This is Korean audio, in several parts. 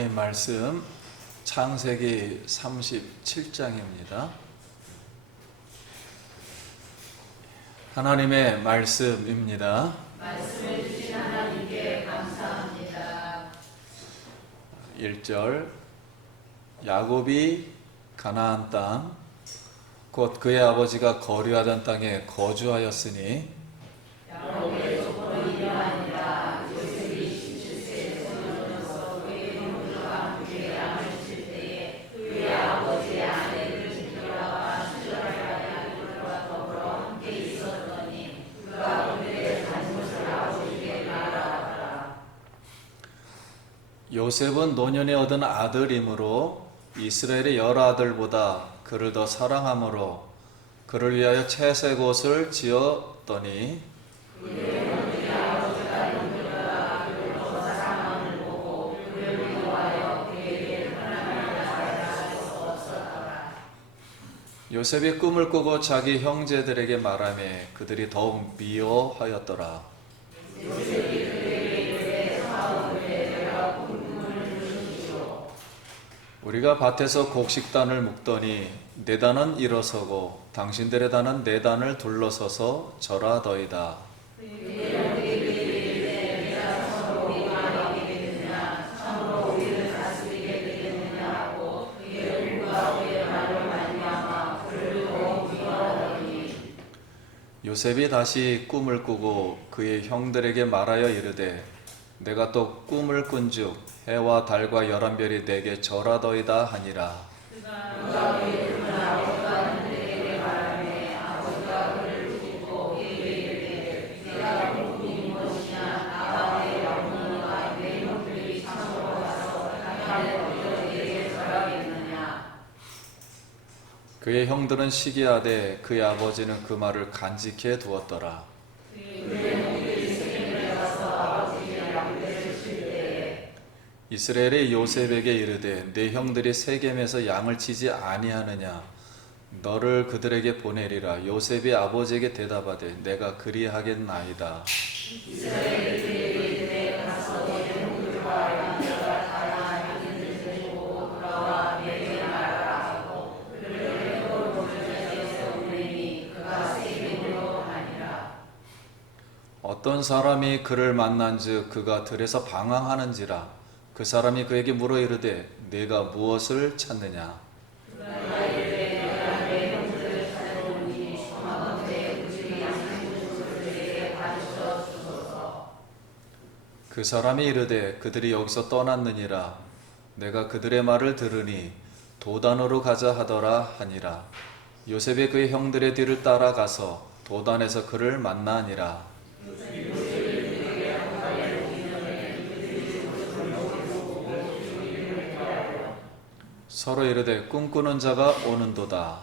하나님 말씀 창세기 37장입니다. 하나님의 말씀입니다. 말씀해 주신 하나님께 감사합니다. 1절 야곱이 가나안 땅 곧 그의 아버지가 거류하던 땅에 거주하였으니 야곱의 조건은 이러하니라. 요셉이 17세에 손을 얻어서 그의 형들과 함께 양을 칠 때에 그의 아버지의 아내를 지켜다가 수절하여 그들과 더불어 함께 있었더니 그가 그들의 잘못을 아버지에게 말하더라. 요셉은 노년에 얻은 아들이므로 이스라엘의 여러 아들보다 그를 더 사랑함으로 그를 위하여 채색 옷을 지었더니 그의 형들이 아버지가 형들보다 그를 더 사랑함을 보고 그를 미워하여 그에게 하나님을 알아갈 수 없었더라. 요셉이 꿈을 꾸고 자기 형제들에게 말하며 그들이 더욱 미워하였더라. 요셉이 그에게 이르되 사오르되 내가 꾼 꿈을 들으시오. 우리가 밭에서 곡식단을 묶더니 네 단은 일어서고 당신들의 단은 네 단을 둘러서서 절하더이다. 그의 형들이 이르되 내가 참으로 우리가 이기겠느냐 참으로 우리를 다스리게 되겠느냐 하고 그의 꿈과 그의 말로 말미암아 그를 더욱 미워하더니 요셉이 다시 꿈을 꾸고 그의 형들에게 말하여 이르되 내가 또 꿈을 꾼즉 해와 달과 11별이 내게 절하더이다 하니라. 그가 그의 꿈을 아버지와 형들에게 말하매 아버지가 그를 부르고 그에게 이르되 내가 꾼 꿈이 무엇이냐 나와 내 어머니와 내 형들이 참으로 가서 하나님의 어디서 내게 절하겠느냐. 그의 형들은 시기하되 그의 아버지는 그 말을 간직해 두었더라. 그의 형들이 세겜에 가서 아버지의 양떼를 칠 때에 이스라엘이 요셉에게 이르되 내 형들이 세겜에서 양을 치지 아니하느냐 너를 그들에게 보내리라. 요셉이 아버지에게 대답하되 내가 그리하겠나이다. 이스라엘이 그에게 이르되 가서 내 형들과 양떼가 다양한 양들을 데리고 돌아와 내게 말하라 하고 그를 애굽으로 보내서 보내니 그가 세겜으로 가니라. 어떤 사람이 그를 만난즉 그가 들에서 방황하는지라. 그 사람이 그에게 물어 이르되 네가 무엇을 찾느냐. 그가 이르되 내가 내 형들을 찾아오니 청하건대 그들이 양식을 그들에게 가르쳐 주소서. 그 사람이 이르되 그들이 여기서 떠났느니라. 내가 그들의 말을 들으니 도단으로 가자 하더라 하니라. 요셉이 그의 형들의 뒤를 따라가서 도단에서 그를 만나니라. 서로 이르되 꿈꾸는 자가 오는도다.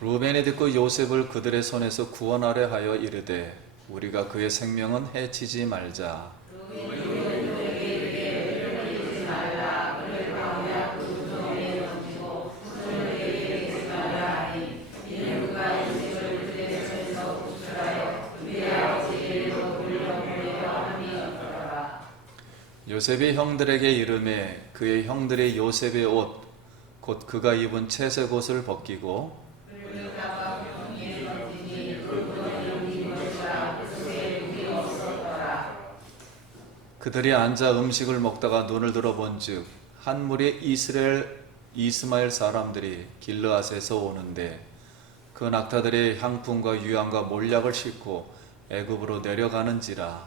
루벤이 듣고 요셉을 그들의 손에서 구원하려 하여 이르되 우리가 그의 생명은 해치지 말자. 요셉이 형들에게 이르매 그의 형들이 요셉의 옷 곧 그가 입은 채색 옷을 벗기고 그들이 앉아 음식을 먹다가 눈을 들어본즉 한 무리 이스마엘 사람들이 길르앗에서 오는데 그 낙타들이 향품과 유향과 몰약을 싣고 애굽으로 내려가는지라.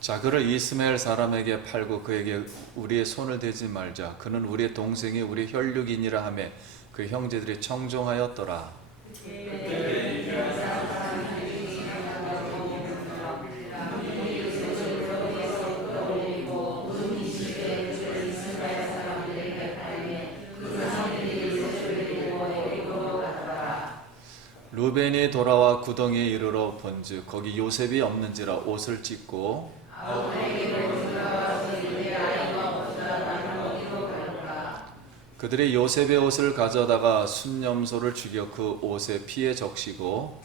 자, 그를 이스마엘 사람에게 팔고 그에게 우리의 손을 대지 말자. 그는 우리의 동생이 우리 혈육이니라 하며 그 형제들이 청종하였더라. 르벤이 돌아와 구덩이에 이르러 본즉 거기 요셉이 없는지라 옷을 찢고 그들이 요셉의 옷을 가져다가 순념소를 죽여 그 옷에 피에 적시고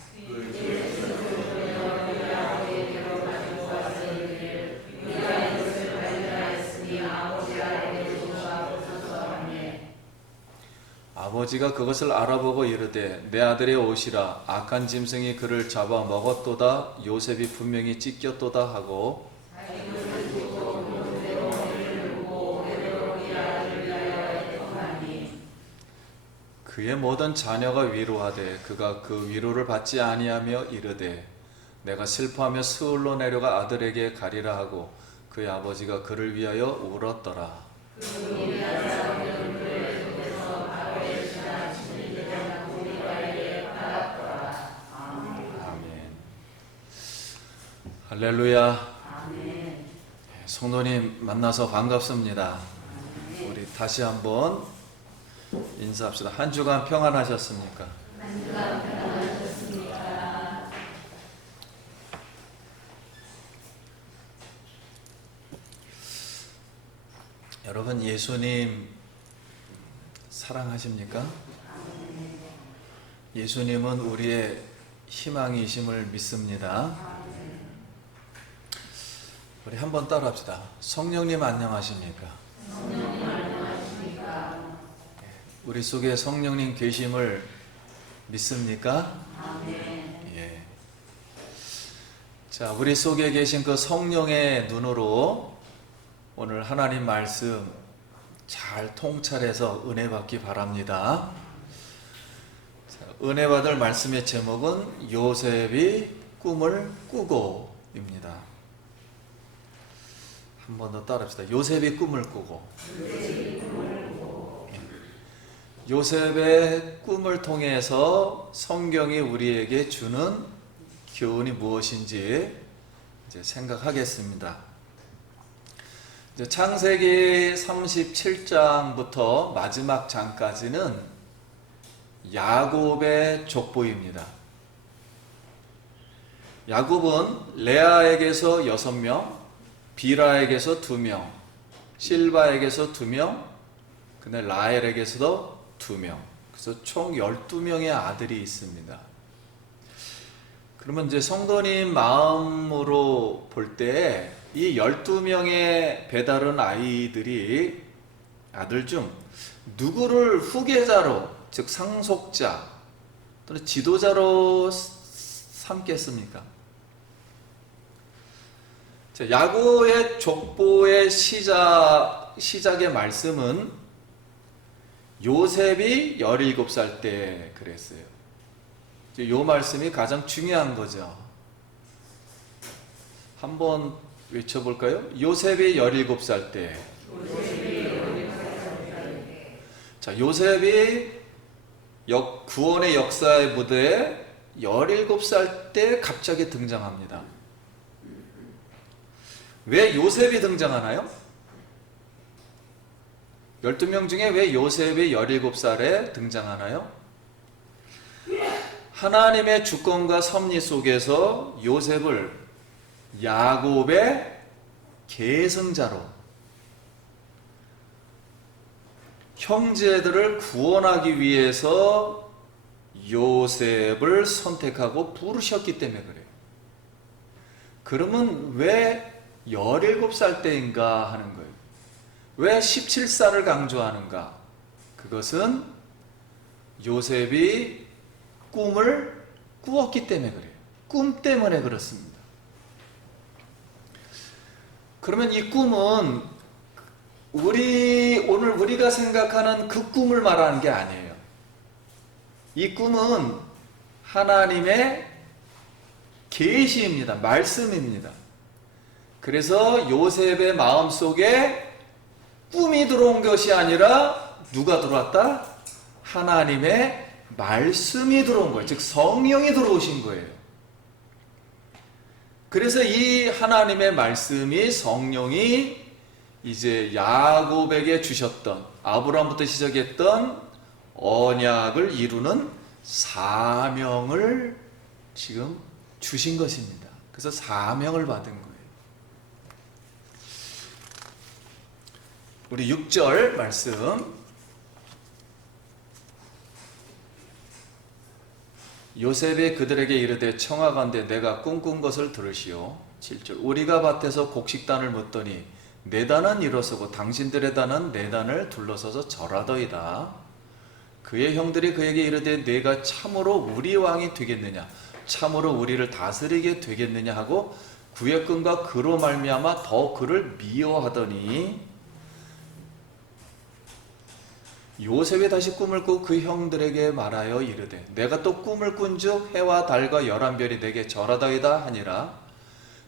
아버지가 그것을 알아보고 이르되 내 아들의 옷이라 악한 짐승이 그를 잡아 먹었도다 요셉이 분명히 찢겼도다 하고 그의 모든 자녀가 위로하되 그가 그 위로를 받지 아니하며 이르되 내가 슬퍼하며 스울로 내려가 아들에게 가리라 하고 그의 아버지가 그를 위하여 울었더라. 아멘. 할렐루야. 성도님 만나서 반갑습니다. 우리 다시 한번 인사합시다. 한 주간 평안하셨습니까? 여러분 예수님 사랑하십니까? 예수님은 우리의 희망이심을 믿습니다. 우리 한번 따라합시다. 성령님 안녕하십니까? 우리 속에 성령님 계심을 믿습니까? 예. 자, 우리 속에 계신 그 성령의 눈으로 오늘 하나님 말씀 잘 통찰해서 은혜 받기 바랍니다. 자, 은혜 받을 말씀의 제목은 요셉이 꿈을 꾸고입니다. 한 번 더 따라합시다. 요셉이 꿈을 꾸고. 요셉의 꿈을 통해서 성경이 우리에게 주는 교훈이 무엇인지 이제 생각하겠습니다. 이제 창세기 37장부터 마지막 장까지는 야곱의 족보입니다. 야곱은 레아에게서 6명, 빌하에게서 2명, 실바에게서 2명, 근데 라헬에게서도 2명, 그래서 총 12명의 아들이 있습니다. 그러면 이제 성도님 마음으로 볼 때 이 12명의 배다른 아이들이 아들 중 누구를 후계자로, 즉 상속자 또는 지도자로 삼겠습니까? 자, 야곱의 족보의 시작의 말씀은 요셉이 17살 때 그랬어요. 이 말씀이 가장 중요한 거죠. 한번 외쳐볼까요? 요셉이 17살 때. 자, 요셉이 구원의 역사의 무대에 17살 때 갑자기 등장합니다. 왜 요셉이 등장하나요? 12명 중에 왜 요셉이 17살에 등장하나요? 하나님의 주권과 섭리 속에서 요셉을 야곱의 계승자로 형제들을 구원하기 위해서 요셉을 선택하고 부르셨기 때문에 그래요. 그러면 왜 17살 때인가 하는 거예요. 왜 17살을 강조하는가? 그것은 요셉이 꿈을 꾸었기 때문에 그래요. 꿈 때문에 그렇습니다. 그러면 이 꿈은 오늘 우리가 생각하는 그 꿈을 말하는 게 아니에요. 이 꿈은 하나님의 계시입니다. 말씀입니다. 그래서 요셉의 마음속에 꿈이 들어온 것이 아니라 누가 들어왔다? 하나님의 말씀이 들어온 거예요. 즉 성령이 들어오신 거예요. 그래서 이 하나님의 말씀이 성령이 이제 야곱에게 주셨던 아브라함부터 시작했던 언약을 이루는 사명을 지금 주신 것입니다. 그래서 사명을 받은 거예요. 우리 6절 말씀, 요셉이 그들에게 이르되 청하건대 내가 꿈꾼 것을 들으시오. 7절, 우리가 밭에서 곡식단을 묻더니 네 단은 일어서고 당신들의 단은 네 단을 둘러서서 절하더이다. 그의 형들이 그에게 이르되 네가 참으로 우리 왕이 되겠느냐, 참으로 우리를 다스리게 되겠느냐 하고 구역근과 그로 말미암아 더 그를 미워하더니, 요셉이 다시 꿈을 꾸고 그 형들에게 말하여 이르되 내가 또 꿈을 꾼즉 해와 달과 11별이 내게 절하더이다 하니라.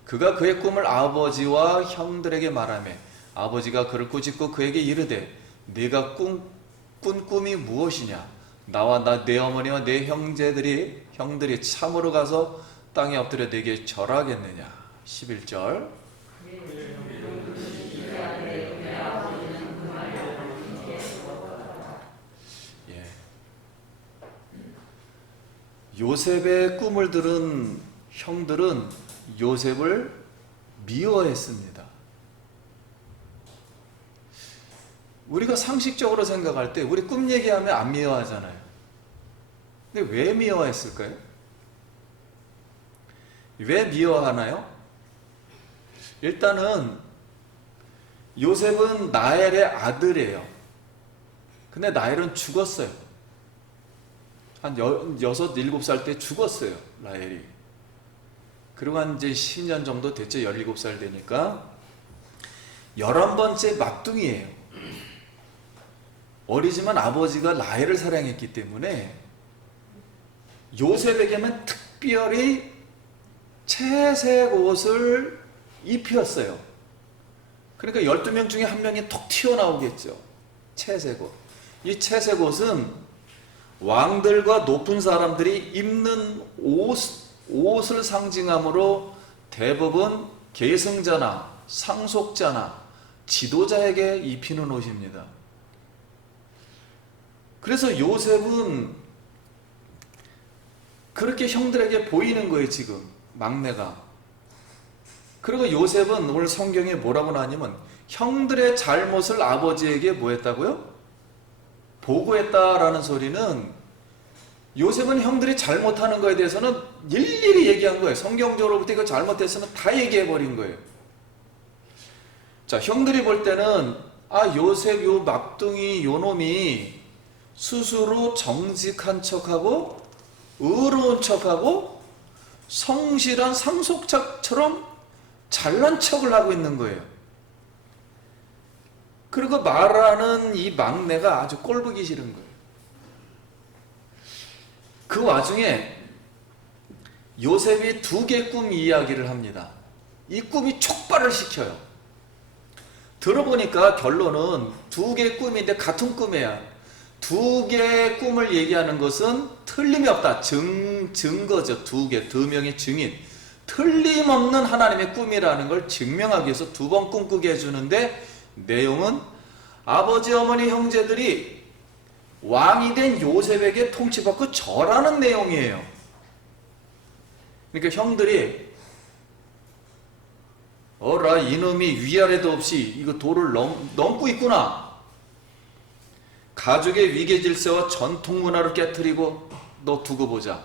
그가 그의 꿈을 아버지와 형들에게 말하며 아버지가 그를 꾸짖고 그에게 이르되 네가 꾼 꿈이 무엇이냐, 나와 내 어머니와 내 형들이 참으로 가서 땅에 엎드려 내게 절하겠느냐. 11절, 요셉의 꿈을 들은 형들은 요셉을 미워했습니다. 우리가 상식적으로 생각할 때 우리 꿈 얘기하면 안 미워하잖아요. 근데 왜 미워했을까요? 왜 미워하나요? 일단은 요셉은 나엘의 아들이에요. 근데 나엘은 죽었어요. 한 6, 7살 때 죽었어요, 라헬이. 그리고 한 이제 10년 정도 됐죠. 17살 되니까 11번째 막둥이에요. 어리지만 아버지가 라헬을 사랑했기 때문에 요셉에게만 특별히 채색 옷을 입혔어요. 그러니까 12명 중에 한 명이 톡 튀어나오겠죠. 채색 옷. 이 채색 옷은 왕들과 높은 사람들이 입는 옷을 상징함으로 대부분 계승자나 상속자나 지도자에게 입히는 옷입니다. 그래서 요셉은 그렇게 형들에게 보이는 거예요, 지금 막내가. 그리고 요셉은 오늘 성경에 뭐라고 나왔냐면 형들의 잘못을 아버지에게 뭐 했다고요? 보고했다라는 소리는 요셉은 형들이 잘못하는 거에 대해서는 일일이 얘기한 거예요. 성경적으로부터 이거 잘못했으면 다 얘기해버린 거예요. 자, 형들이 볼 때는 요셉 요 막둥이 요 놈이 스스로 정직한 척하고 의로운 척하고 성실한 상속자처럼 잘난 척을 하고 있는 거예요. 그리고 말하는 이 막내가 아주 꼴보기 싫은 거예요. 그 와중에 요셉이 2개 꿈 이야기를 합니다. 이 꿈이 촉발을 시켜요. 들어보니까 결론은 2개 꿈인데 같은 꿈이야. 2개의 꿈을 얘기하는 것은 틀림이 없다. 증거죠. 2명의 증인. 틀림없는 하나님의 꿈이라는 걸 증명하기 위해서 2번 꿈꾸게 해주는데 내용은 아버지, 어머니, 형제들이 왕이 된 요셉에게 통치받고 절하는 내용이에요. 그러니까 형들이 어라 이놈이 위아래도 없이 이거 도를 넘고 있구나. 가족의 위계 질서와 전통 문화를 깨트리고 너 두고 보자.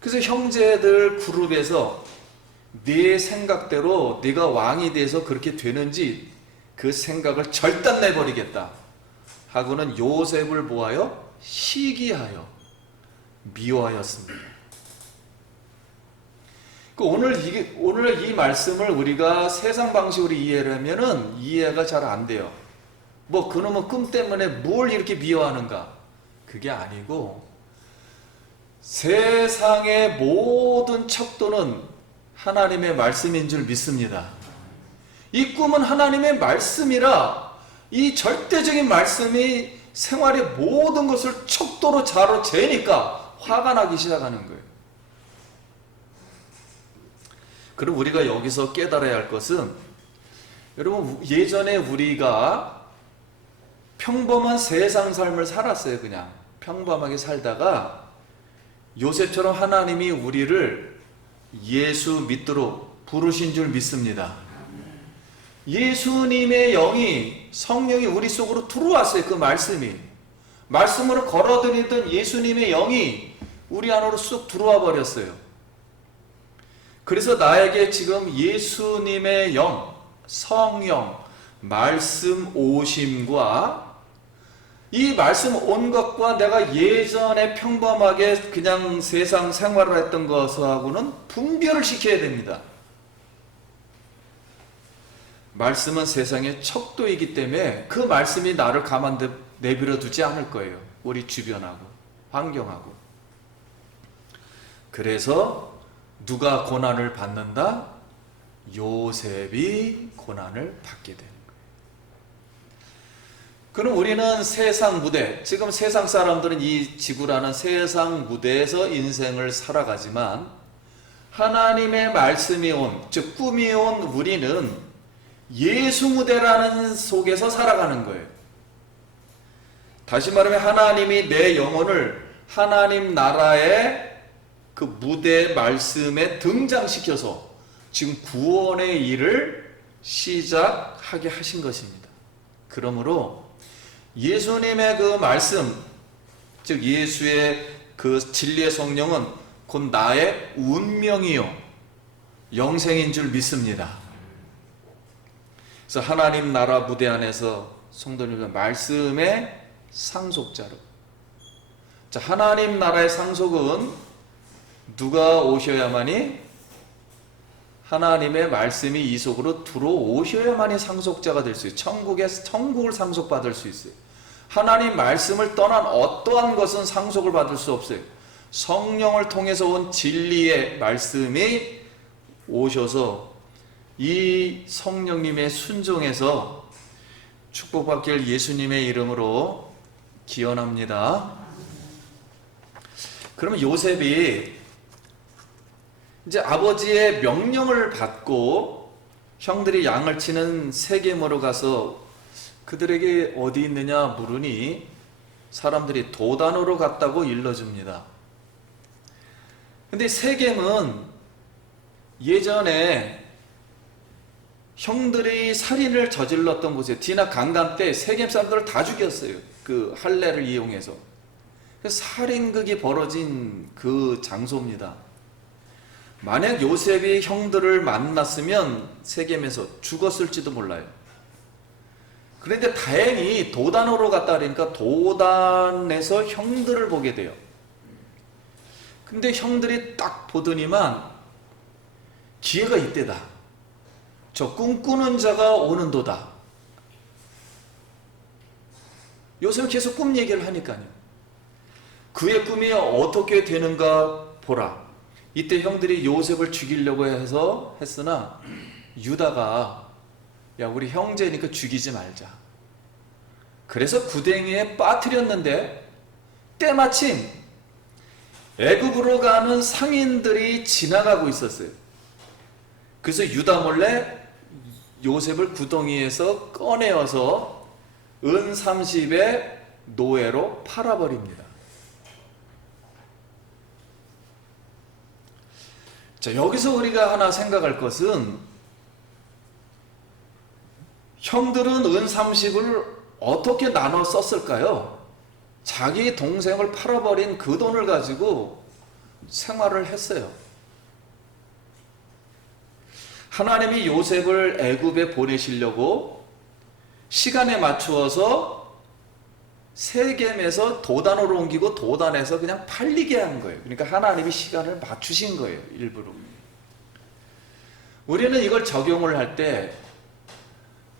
그래서 형제들 그룹에서 네 생각대로 네가 왕이 돼서 그렇게 되는지 그 생각을 절단 내버리겠다 하고는 요셉을 보아요 시기하여 미워하였습니다. 오늘 이 말씀을 우리가 세상 방식으로 이해를 하면은 이해가 잘 안 돼요. 뭐 그놈은 꿈 때문에 뭘 이렇게 미워하는가? 그게 아니고 세상의 모든 척도는 하나님의 말씀인 줄 믿습니다. 이 꿈은 하나님의 말씀이라 이 절대적인 말씀이 생활의 모든 것을 척도로 자로재니까 화가 나기 시작하는 거예요. 그럼 우리가 여기서 깨달아야 할 것은 여러분 예전에 우리가 평범한 세상 삶을 살았어요. 그냥 평범하게 살다가 요셉처럼 하나님이 우리를 예수 믿도록 부르신 줄 믿습니다. 예수님의 영이, 성령이 우리 속으로 들어왔어요. 그 말씀으로 걸어들이던 예수님의 영이 우리 안으로 쑥 들어와 버렸어요. 그래서 나에게 지금 예수님의 영, 성령, 말씀 오심과 이 말씀 온 것과 내가 예전에 평범하게 그냥 세상 생활을 했던 것하고는 분별을 시켜야 됩니다. 말씀은 세상의 척도이기 때문에 그 말씀이 나를 가만 내버려 두지 않을 거예요. 우리 주변하고 환경하고. 그래서 누가 고난을 받는다? 요셉이 고난을 받게 되는 거예요. 그럼 우리는 세상 무대, 지금 세상 사람들은 이 지구라는 세상 무대에서 인생을 살아가지만 하나님의 말씀이 온, 즉 꿈이 온 우리는 예수 무대라는 속에서 살아가는 거예요. 다시 말하면 하나님이 내 영혼을 하나님 나라의 그 무대 말씀에 등장시켜서 지금 구원의 일을 시작하게 하신 것입니다. 그러므로 예수님의 그 말씀, 즉 예수의 그 진리의 성령은 곧 나의 운명이요 영생인 줄 믿습니다. 그래서 하나님 나라 무대 안에서 성도님은 말씀의 상속자로. 자, 하나님 나라의 상속은 누가 오셔야만이? 하나님의 말씀이 이 속으로 들어오셔야만이 상속자가 될 수 있어요. 천국을 상속받을 수 있어요. 하나님 말씀을 떠난 어떠한 것은 상속을 받을 수 없어요. 성령을 통해서 온 진리의 말씀이 오셔서 이 성령님의 순종에서 축복받길 예수님의 이름으로 기원합니다. 그러면 요셉이 이제 아버지의 명령을 받고 형들이 양을 치는 세겜으로 가서 그들에게 어디 있느냐 물으니 사람들이 도단으로 갔다고 일러줍니다. 근데 세겜은 예전에 형들이 살인을 저질렀던 곳이에요. 디나 강간 때 세겜 사람들을 다 죽였어요. 그 할례를 이용해서. 살인극이 벌어진 그 장소입니다. 만약 요셉이 형들을 만났으면 세겜에서 죽었을지도 몰라요. 그런데 다행히 도단으로 갔다 그러니까 도단에서 형들을 보게 돼요. 근데 형들이 딱 보더니만 기회가 이때다. 저 꿈꾸는 자가 오는도다. 요셉은 계속 꿈 얘기를 하니까요. 그의 꿈이 어떻게 되는가 보라. 이때 형들이 요셉을 죽이려고 해서 했으나 유다가 야 우리 형제니까 죽이지 말자. 그래서 구덩이에 빠뜨렸는데 때마침 애굽으로 가는 상인들이 지나가고 있었어요. 그래서 유다 몰래 요셉을 구덩이에서 꺼내어서 은 30의 노예로 팔아버립니다. 자, 여기서 우리가 하나 생각할 것은 형들은 은 30을 어떻게 나눠 썼을까요? 자기 동생을 팔아버린 그 돈을 가지고 생활을 했어요. 하나님이 요셉을 애굽에 보내시려고 시간에 맞추어서 세겜에서 도단으로 옮기고 도단에서 그냥 팔리게 한 거예요. 그러니까 하나님이 시간을 맞추신 거예요. 일부러. 우리는 이걸 적용을 할 때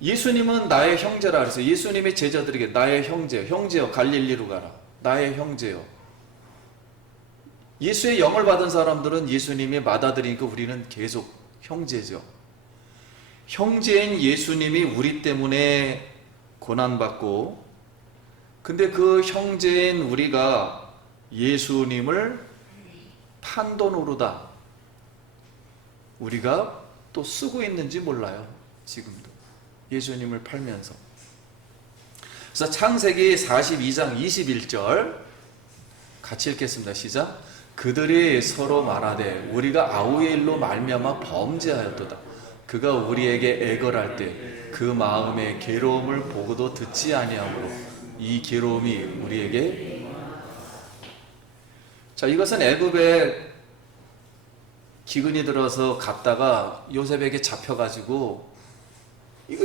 예수님은 나의 형제라 그래서 예수님의 제자들에게 나의 형제여 갈릴리로 가라. 나의 형제여. 예수의 영을 받은 사람들은 예수님이 받아들이니까 우리는 계속 형제죠. 형제인 예수님이 우리 때문에 고난받고 근데 그 형제인 우리가 예수님을 판돈으로다 우리가 또 쓰고 있는지 몰라요. 지금도 예수님을 팔면서. 그래서 창세기 42장 21절 같이 읽겠습니다. 시작. 그들이 서로 말하되 우리가 아우의 일로 말미암아 범죄하였도다. 그가 우리에게 애걸할 때 그 마음의 괴로움을 보고도 듣지 아니하므로 이 괴로움이 우리에게. 자, 이것은 애굽에 기근이 들어서 갔다가 요셉에게 잡혀가지고 이거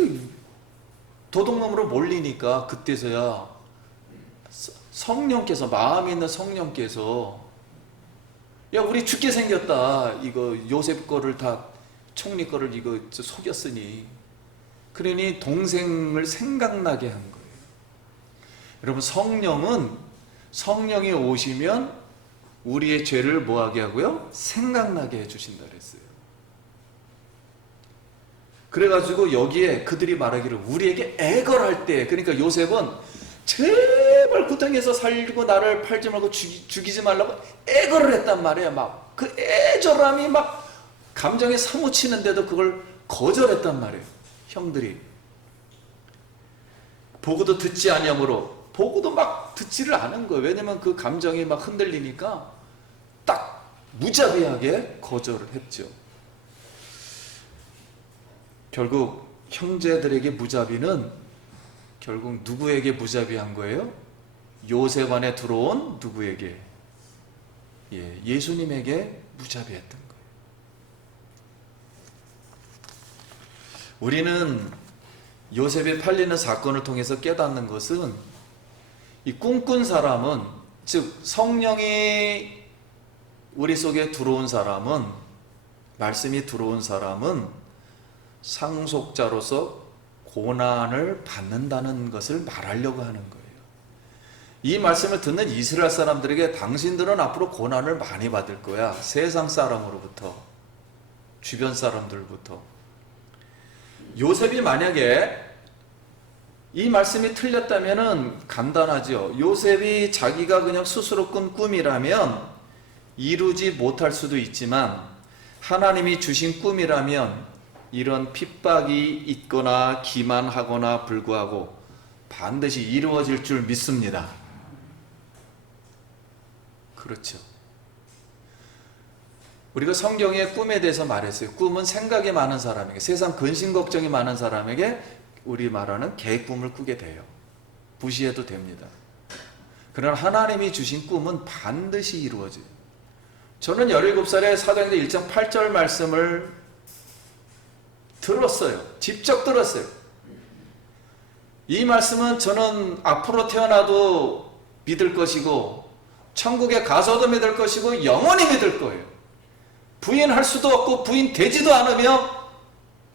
도둑놈으로 몰리니까 그때서야 성령께서, 마음에 있는 성령께서 야 우리 죽게 생겼다, 이거 요셉 거를 다 총리 거를 이거 속였으니, 그러니 동생을 생각나게 한 거예요. 여러분, 성령이 오시면 우리의 죄를 뭐하게 하고요? 생각나게 해주신다 그랬어요. 그래가지고 여기에 그들이 말하기를 우리에게 애걸할 때, 그러니까 요셉은 제발 고통에서 살리고 나를 팔지 말고 죽이지 말라고 애걸을 했단 말이에요. 막 그 애절함이 막 감정에 사무치는데도 그걸 거절했단 말이에요. 형들이 보고도 듣지 아니하므로, 보고도 막 듣지를 않은 거예요. 왜냐면 그 감정이 막 흔들리니까 딱 무자비하게 거절을 했죠. 결국 형제들에게 무자비는 결국 누구에게 무자비한 거예요? 요셉 안에 들어온 누구에게? 예수님에게 무자비했던 거예요. 우리는 요셉이 팔리는 사건을 통해서 깨닫는 것은, 이 꿈꾼 사람은, 즉 성령이 우리 속에 들어온 사람은, 말씀이 들어온 사람은 상속자로서 고난을 받는다는 것을 말하려고 하는 거예요. 이 말씀을 듣는 이스라엘 사람들에게 당신들은 앞으로 고난을 많이 받을 거야. 세상 사람으로부터, 주변 사람들부터. 요셉이 만약에 이 말씀이 틀렸다면은 간단하죠. 요셉이 자기가 그냥 스스로 꾼 꿈이라면 이루지 못할 수도 있지만, 하나님이 주신 꿈이라면 이런 핍박이 있거나 기만하거나 불구하고 반드시 이루어질 줄 믿습니다. 그렇죠. 우리가 성경에 꿈에 대해서 말했어요. 꿈은 생각이 많은 사람에게, 세상 근심 걱정이 많은 사람에게 우리 말하는 개 꿈을 꾸게 돼요. 무시해도 됩니다. 그러나 하나님이 주신 꿈은 반드시 이루어져요. 저는 17살에 사도행전 1장 8절 말씀을 들었어요. 직접 들었어요. 이 말씀은 저는 앞으로 태어나도 믿을 것이고, 천국에 가서도 믿을 것이고, 영원히 믿을 거예요. 부인할 수도 없고 부인되지도 않으며,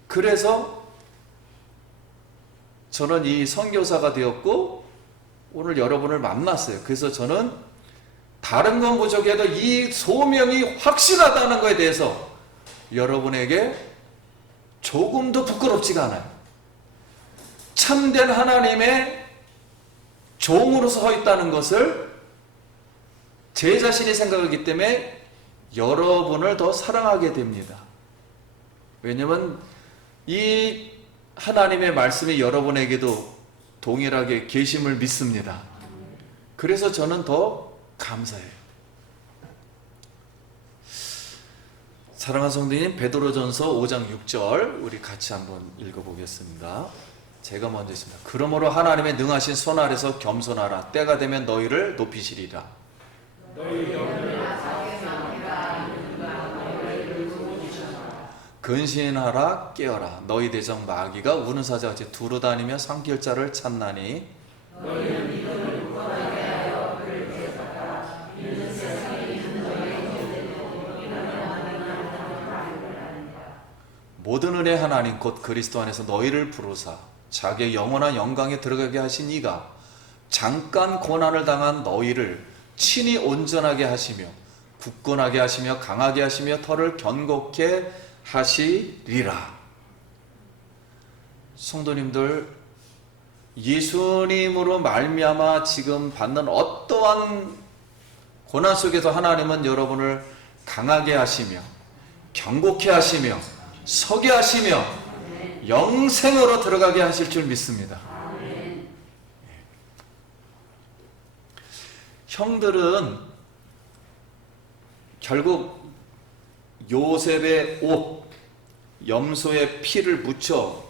그래서 저는 이 선교사가 되었고 오늘 여러분을 만났어요. 그래서 저는 다른 건 부족해도 이 소명이 확실하다는 것에 대해서 여러분에게 조금도 부끄럽지가 않아요. 참된 하나님의 종으로서 서 있다는 것을 제 자신이 생각하기 때문에 여러분을 더 사랑하게 됩니다. 왜냐하면 이 하나님의 말씀이 여러분에게도 동일하게 계심을 믿습니다. 그래서 저는 더 감사해요. 사랑하는 성도님, 베드로전서 5장 6절 우리 같이 한번 읽어보겠습니다. 제가 먼저 있습니다. 그러므로 하나님의 능하신 손 아래서 겸손하라. 때가 되면 너희를 높이시리라. 근신하라, 깨어라. 너희 대적 마귀가 우는 사자같이 두루 다니며 삼킬 자를 찾나니, 모든 은혜 하나님 곧 그리스도 안에서 너희를 부르사 자기의 영원한 영광에 들어가게 하신 이가 잠깐 고난을 당한 너희를 친히 온전하게 하시며 굳건하게 하시며 강하게 하시며 터를 견고케 하시리라. 성도님들, 예수님으로 말미암아 지금 받는 어떠한 고난 속에서 하나님은 여러분을 강하게 하시며 견고케 하시며 서게 하시며 영생으로 들어가게 하실 줄 믿습니다. 형들은 결국 요셉의 옷, 염소의 피를 묻혀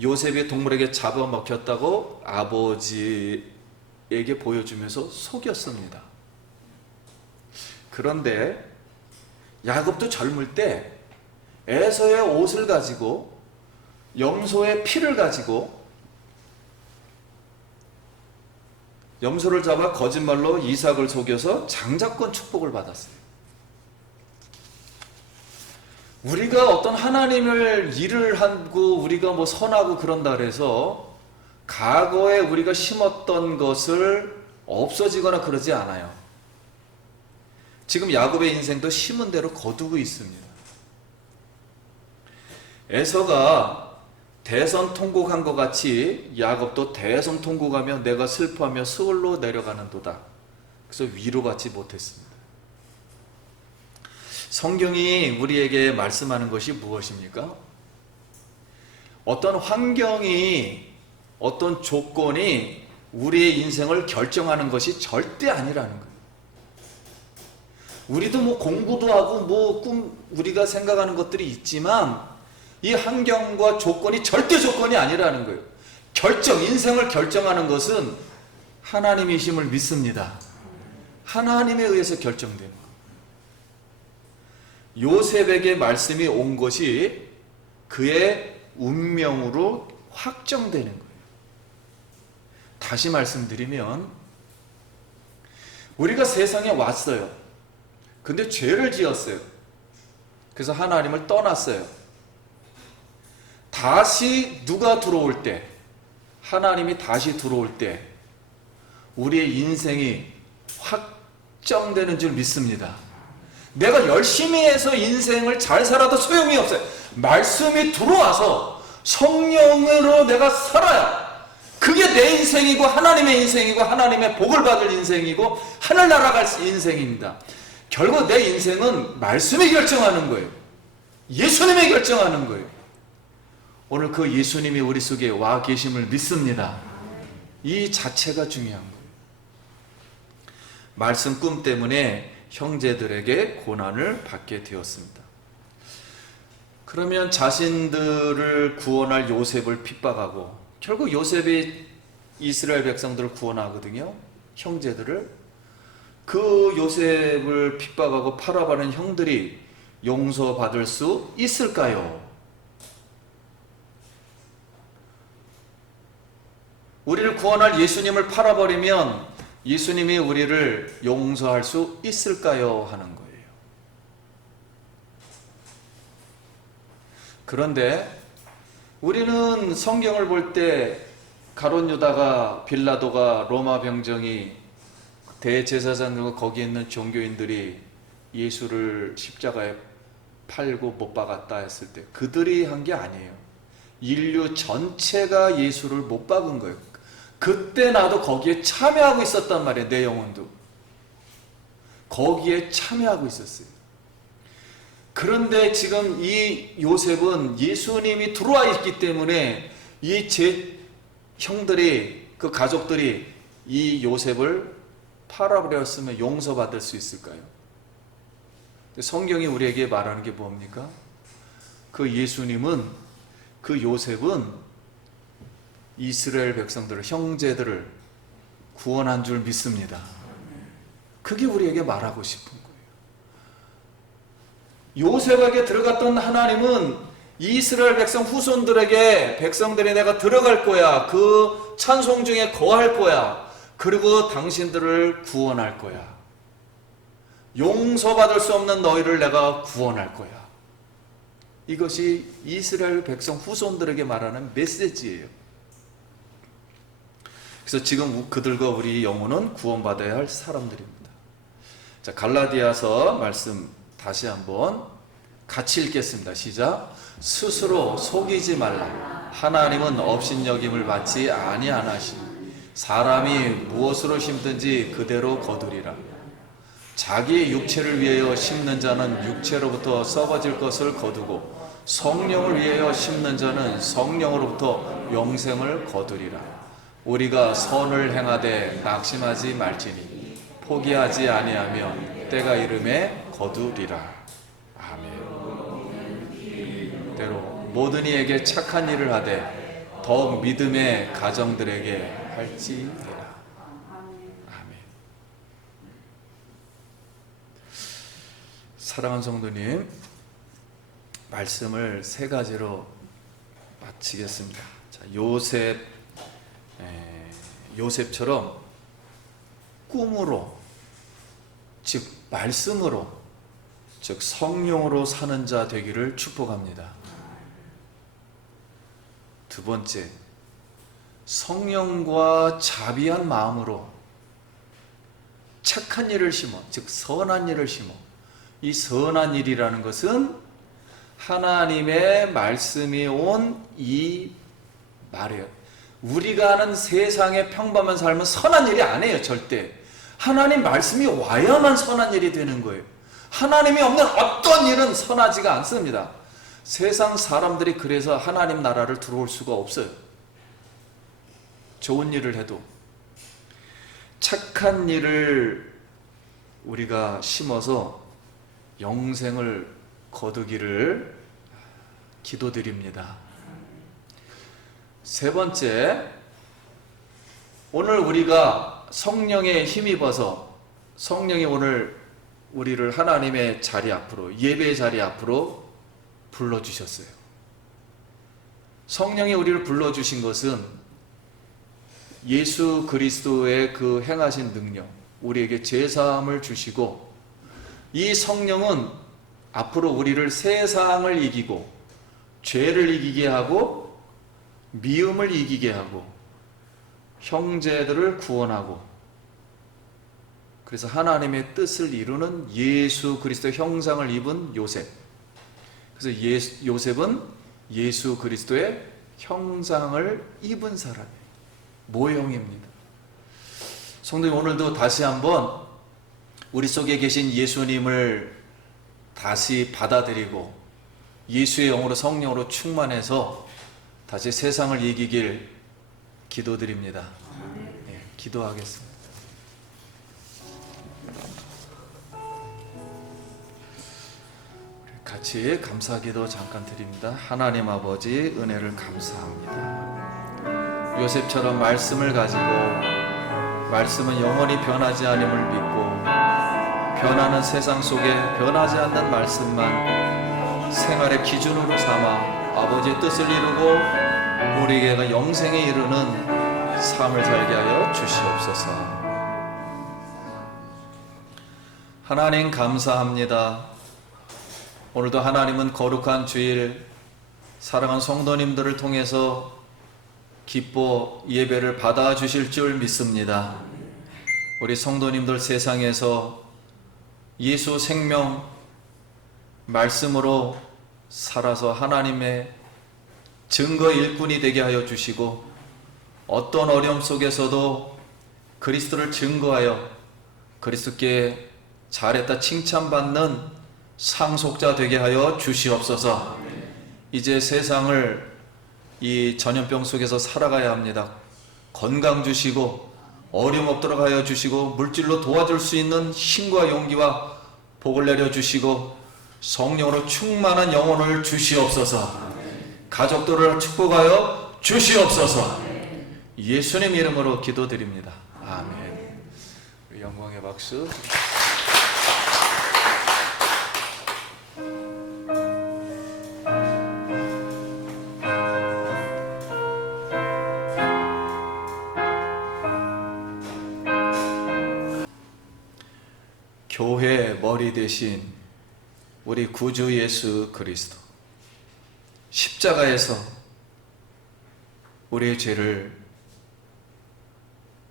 요셉이 동물에게 잡아먹혔다고 아버지에게 보여주면서 속였습니다. 그런데 야곱도 젊을 때 에서의 옷을 가지고 염소의 피를 가지고 염소를 잡아 거짓말로 이삭을 속여서 장자권 축복을 받았어요. 우리가 어떤 하나님을 일을 하고 우리가 뭐 선하고 그런다 그래서 과거에 우리가 심었던 것을 없어지거나 그러지 않아요. 지금 야곱의 인생도 심은 대로 거두고 있습니다. 에서가 대선통곡한 것 같이 야곱도 대선통곡하며 내가 슬퍼하며 스올로 내려가는도다. 그래서 위로받지 못했습니다. 성경이 우리에게 말씀하는 것이 무엇입니까? 어떤 환경이, 어떤 조건이 우리의 인생을 결정하는 것이 절대 아니라는 거예요. 우리도 뭐 공부도 하고 뭐 우리가 생각하는 것들이 있지만 이 환경과 조건이 절대 조건이 아니라는 거예요. 인생을 결정하는 것은 하나님이심을 믿습니다. 하나님에 의해서 결정된 것. 요셉에게 말씀이 온 것이 그의 운명으로 확정되는 거예요. 다시 말씀드리면 우리가 세상에 왔어요. 근데 죄를 지었어요. 그래서 하나님을 떠났어요. 다시 누가 들어올 때, 하나님이 다시 들어올 때 우리의 인생이 확정되는 줄 믿습니다. 내가 열심히 해서 인생을 잘 살아도 소용이 없어요. 말씀이 들어와서 성령으로 내가 살아야 그게 내 인생이고 하나님의 인생이고 하나님의 복을 받을 인생이고 하늘 날아갈 인생입니다. 결국 내 인생은 말씀이 결정하는 거예요. 예수님이 결정하는 거예요. 오늘 그 예수님이 우리 속에 와 계심을 믿습니다. 이 자체가 중요한 거예요. 말씀 꿈 때문에 형제들에게 고난을 받게 되었습니다. 그러면 자신들을 구원할 요셉을 핍박하고 결국 요셉이 이스라엘 백성들을 구원하거든요. 형제들을. 그 요셉을 핍박하고 팔아버린 형들이 용서받을 수 있을까요? 우리를 구원할 예수님을 팔아버리면 예수님이 우리를 용서할 수 있을까요? 하는 거예요. 그런데 우리는 성경을 볼 때 가룟 유다가, 빌라도가, 로마 병정이, 대제사장들과 거기 있는 종교인들이 예수를 십자가에 팔고 못 박았다 했을 때 그들이 한 게 아니에요. 인류 전체가 예수를 못 박은 거예요. 그때 나도 거기에 참여하고 있었단 말이에요. 내 영혼도 거기에 참여하고 있었어요. 그런데 지금 이 요셉은 예수님이 들어와 있기 때문에 이 제 형들이, 그 가족들이 이 요셉을 팔아버렸으면 용서받을 수 있을까요? 성경이 우리에게 말하는 게 뭡니까? 그 예수님은, 그 요셉은 이스라엘 백성들을, 형제들을 구원한 줄 믿습니다. 그게 우리에게 말하고 싶은 거예요. 요셉에게 들어갔던 하나님은 이스라엘 백성 후손들에게, 백성들이 내가 들어갈 거야, 그 찬송 중에 거할 거야, 그리고 당신들을 구원할 거야, 용서받을 수 없는 너희를 내가 구원할 거야. 이것이 이스라엘 백성 후손들에게 말하는 메시지예요. 그래서 지금 그들과 우리 영혼은 구원받아야 할 사람들입니다. 자, 갈라디아서 말씀 다시 한번 같이 읽겠습니다. 시작. 스스로 속이지 말라. 하나님은 업신여김을 받지 아니하나시니 사람이 무엇으로 심든지 그대로 거두리라. 자기 육체를 위하여 심는 자는 육체로부터 썩어질 것을 거두고 성령을 위하여 심는 자는 성령으로부터 영생을 거두리라. 우리가 선을 행하되 낙심하지 말지니 포기하지 아니하면 때가 이름에 거두리라. 아멘. 때로 모든 이에게 착한 일을 하되 더욱 믿음의 가정들에게 할지니라. 아멘. 사랑하는 성도님, 말씀을 세 가지로 마치겠습니다. 자, 요셉처럼 꿈으로, 즉 말씀으로, 즉 성령으로 사는 자 되기를 축복합니다. 두 번째, 성령과 자비한 마음으로 착한 일을 심어, 즉 선한 일을 심어. 이 선한 일이라는 것은 하나님의 말씀이 온 이 말이에요. 우리가 아는 세상의 평범한 삶은 선한 일이 아니에요. 절대. 하나님 말씀이 와야만 선한 일이 되는 거예요. 하나님이 없는 어떤 일은 선하지가 않습니다. 세상 사람들이 그래서 하나님 나라를 들어올 수가 없어요. 좋은 일을 해도. 착한 일을 우리가 심어서 영생을 거두기를 기도드립니다. 세 번째, 오늘 우리가 성령에 힘입어서 성령이 오늘 우리를 하나님의 자리 앞으로, 예배의 자리 앞으로 불러주셨어요. 성령이 우리를 불러주신 것은 예수 그리스도의 그 행하신 능력, 우리에게 제사함을 주시고, 이 성령은 앞으로 우리를 세상을 이기고 죄를 이기게 하고 미움을 이기게 하고 형제들을 구원하고, 그래서 하나님의 뜻을 이루는 예수 그리스도의 형상을 입은 요셉. 그래서 요셉은 예수 그리스도의 형상을 입은 사람이에요. 모형입니다. 성도님, 오늘도 다시 한번 우리 속에 계신 예수님을 다시 받아들이고 예수의 영으로, 성령으로 충만해서 다시 세상을 이기길 기도드립니다. 네, 기도하겠습니다. 같이 감사기도 잠깐 드립니다. 하나님 아버지, 은혜를 감사합니다. 요셉처럼 말씀을 가지고, 말씀은 영원히 변하지 않음을 믿고, 변하는 세상 속에 변하지 않는 말씀만 생활의 기준으로 삼아 아버지의 뜻을 이루고 우리에게 영생에 이르는 삶을 살게 하여 주시옵소서. 하나님 감사합니다. 오늘도 하나님은 거룩한 주일, 사랑하는 성도님들을 통해서 기뻐 예배를 받아 주실 줄 믿습니다. 우리 성도님들 세상에서 예수 생명 말씀으로 살아서 하나님의 증거 일꾼이 되게 하여 주시고, 어떤 어려움 속에서도 그리스도를 증거하여 그리스도께 잘했다 칭찬받는 상속자 되게 하여 주시옵소서. 이제 세상을 이 전염병 속에서 살아가야 합니다. 건강 주시고 어려움 없도록 하여 주시고 물질로 도와줄 수 있는 힘과 용기와 복을 내려주시고 성령으로 충만한 영혼을 주시옵소서. 가족들을 축복하여 주시옵소서. 예수님 이름으로 기도드립니다. 아멘. 영광의 박수. 교회 머리 대신 우리 구주 예수 그리스도, 십자가에서 우리의 죄를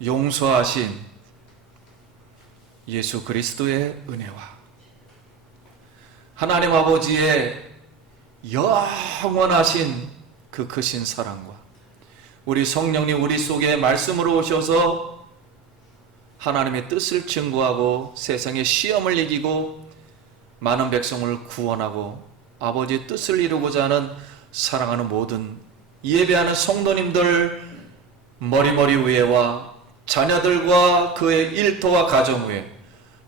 용서하신 예수 그리스도의 은혜와 하나님 아버지의 영원하신 그 크신 사랑과 우리 성령님 우리 속에 말씀으로 오셔서 하나님의 뜻을 증거하고 세상의 시험을 이기고 많은 백성을 구원하고 아버지의 뜻을 이루고자 하는 사랑하는 모든 예배하는 성도님들 머리 위에와 자녀들과 그의 일터와 가정 후에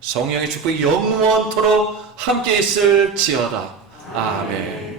성령의 축복이 영원토록 함께 있을지어다. 아멘.